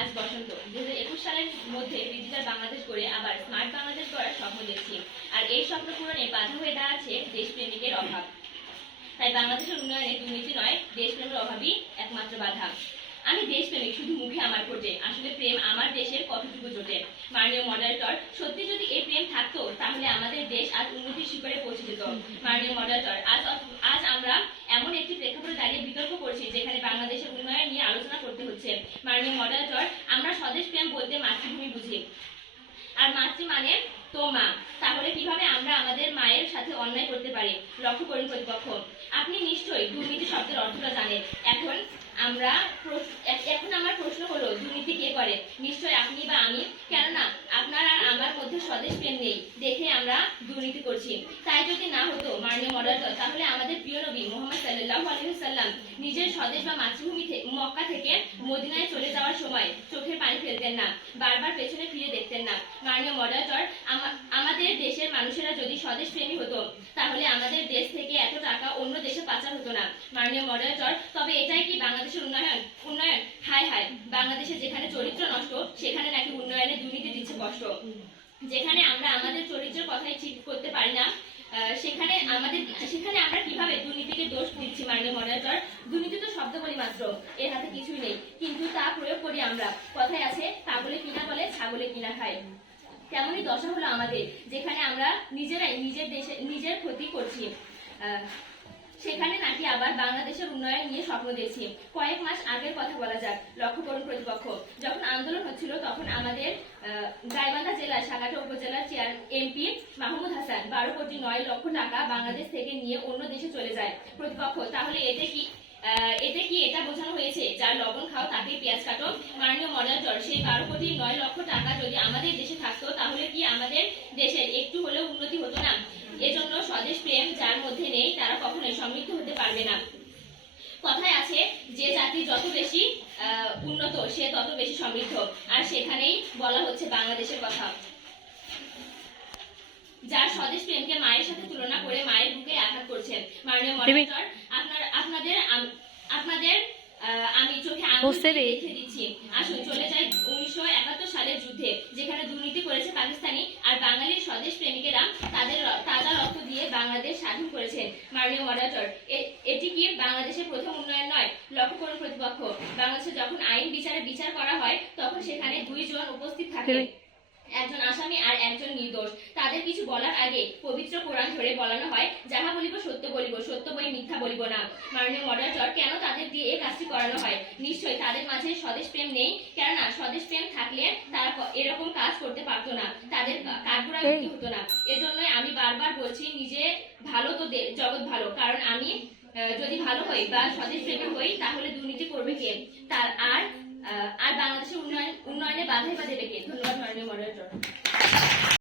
আজ বসন্ত। 2021 সালের মধ্যে ডিজিটাল বাংলাদেশ গড়ে আবার স্মার্ট বাংলাদেশ গড়ার স্বপ্ন দেখছি। আর এই স্বপ্ন পূরণে বাধা হয়ে দাঁড়াচ্ছে দেশপ্রেমিকের অভাব। তাই বাংলাদেশের উন্নয়নে দুর্নীতি নয়, দেশপ্রেমের অভাবই একমাত্র বাধা। আমি দেশপ্রেমিক শুধু মুখে আমার পড়ে, আসলে প্রেম আমার দেশের কতটুকু জোটে। মাননীয় মডারেটর, সত্যি যদি এই প্রেম থাকতো তাহলে আমাদের দেশ আজ উন্নতির শিখরে পৌঁছে যেত। মাননীয় মডারেটর, আজ আমরা এমন একটি প্রেক্ষাপটে দাঁড়িয়ে বিতর্ক করছি যেখানে বাংলাদেশের উন্নয়ন নিয়ে আলোচনা করতে হচ্ছে। মাননীয় মডারেটর, আমরা স্বদেশ প্রেম বলতে মাতৃভূমি বুঝি, আর মাতৃ মানে তো মা। তাহলে কিভাবে আমরা আমাদের মায়ের সাথে অন্যায় করতে পারি? লক্ষ্য করুন প্রতিপক্ষ, আপনি নিশ্চয়ই দুর্নীতি শব্দের অর্থটা জানেন। এখন আমার প্রশ্ন হলো, দুর্নীতি কে করে? নিশ্চয় আপনি বা আমি, কেননা আপনার আর আমার মধ্যে স্বদেশ প্রেম নেই দেখে আমরা দুর্নীতি করছি। তাই যদি না হতো মাননীয় মডারেটর, তাহলে আমাদের প্রিয় নবী মুহাম্মদ সাল্লাল্লাহু আলাইহি ওয়াসাল্লাম নিজের স্বদেশ বা মাতৃভূমি মক্কা থেকে মদিনায় চলে যাওয়ার সময় চোখের পানি ফেলতেন না, বারবার পেছনে ফিরে দেখতেন না। মাননীয় মডারেটর, আমাদের দেশের মানুষেরা যদি স্বদেশ প্রেমী হতো তাহলে আমাদের দেশ থেকে এত টাকা অন্য দেশে পাচার হতো না। মাননীয় মডারেটর, তবে এটাই কি বাংলাদেশের উন্নয়ন? হায় হায়, বাংলাদেশে যেখানে চরিত্র নষ্ট সেখানে নাকি উন্নয়নে দুর্নীতি দিচ্ছে কষ্ট। যেখানে আমরা আমাদের চরিত্রের কথাই ঠিক করতে পারি না সেখানে আমরা কিভাবে দুর্নীতিকে দোষ দিচ্ছি? মাননীয় মডারেটর, দুর্নীতি তো শব্দ বলি মাত্র, এর হাতে কিছুই নেই, কিন্তু তা প্রয়োগ করি আমরা। কথায় আছে, পাগলে কিনা বলে ছাগলে কিনা খায়। তেমনই দশা হলো আমাদের, যেখানে আমরা নিজেরাই নিজের ক্ষতি করছি সেখানে নাকি আবার বাংলাদেশের উন্নয়ন নিয়ে স্বপ্ন দেখছি। কয়েক মাস আগের কথা বলা যাক। লক্ষ্য করুন প্রতিপক্ষ, যখন আন্দোলন হচ্ছিল তখন আমাদের গাইবান্ধা জেলার সাগাটা উপজেলার এমপি মাহমুদ হাসান 12 কোটি 9 লক্ষ টাকা বাংলাদেশ থেকে নিয়ে অন্য দেশে চলে যায়। প্রতিপক্ষ, তাহলে এতে কি এটা বোঝানো হয়েছে যার লবণ খাও তাকে পেঁয়াজ কাটো? মাননীয় মডারেটর, সেই 12 কোটি 9 লক্ষ টাকা যদি আমাদের দেশে থাকতো তাহলে কি আমাদের দেশের একটু হলেও উন্নতি হতো না? এজন্য স্বদেশ প্রেম যার মধ্যে নেই তারা কখনোই সমৃদ্ধ হতে পারবে না। কথায় আছে, যে জাতি যত বেশি উন্নত সে তত বেশি সমৃদ্ধ, আর সেখানেই বলা হচ্ছে বাংলাদেশের কথা। যার স্বদেশ প্রেমকে মায়ের সাথে তুলনা করে মায়ের বুকে আঘাত করছেন। মাননীয় মডারেটর, আপনাদের আমি চোখে আঙুল দেখে দিচ্ছি। আসুন চলে যাই 1971 সালের যুদ্ধে, যেখানে দুর্নীতি করেছে পাকিস্তানি আর বাঙালির স্বদেশ প্রেমিকেরা তাদের তাজা রক্ত দিয়ে বাংলাদেশ স্বাধীন করেছেন। মাননীয় মডারেটর, এটি কি বাংলাদেশের প্রথম উন্নয়ন নয়? লক্ষ্য করুন প্রতিপক্ষ, বাংলাদেশে যখন আইন বিচার করা হয় তখন সেখানে 2 জন উপস্থিত থাকে, একজন আসামি আর একজন নির্দোষ। তাদের কিছু বলার আগে পবিত্র কোরআন ধরে বলানো হয়, যাহা বলিব সত্য বলিব, সত্য বই মিথ্যা বলিব না। মাননীয় মডারেটর, কেন তাদের দিয়ে এই কাজটি করানো হয়? নিশ্চয়ই তাদের মাঝে স্বদেশ প্রেম নেই, কেননা স্বদেশ প্রেম থাকলে তারা এরকম কাজ করতে পারতো না, তাদের কাঠগড়ায় উঠতে হতো না। এজন্যই আমি বারবার বলছি, নিজে ভালো তো জগৎ ভালো, কারণ আমি যদি ভালো হই বা স্বদেশ প্রেমী হই তাহলে দুর্নীতি করবে কে? আর বাংলাদেশের উন্নয়নে বাধাই বা দেবে কে? ধন্যবাদ।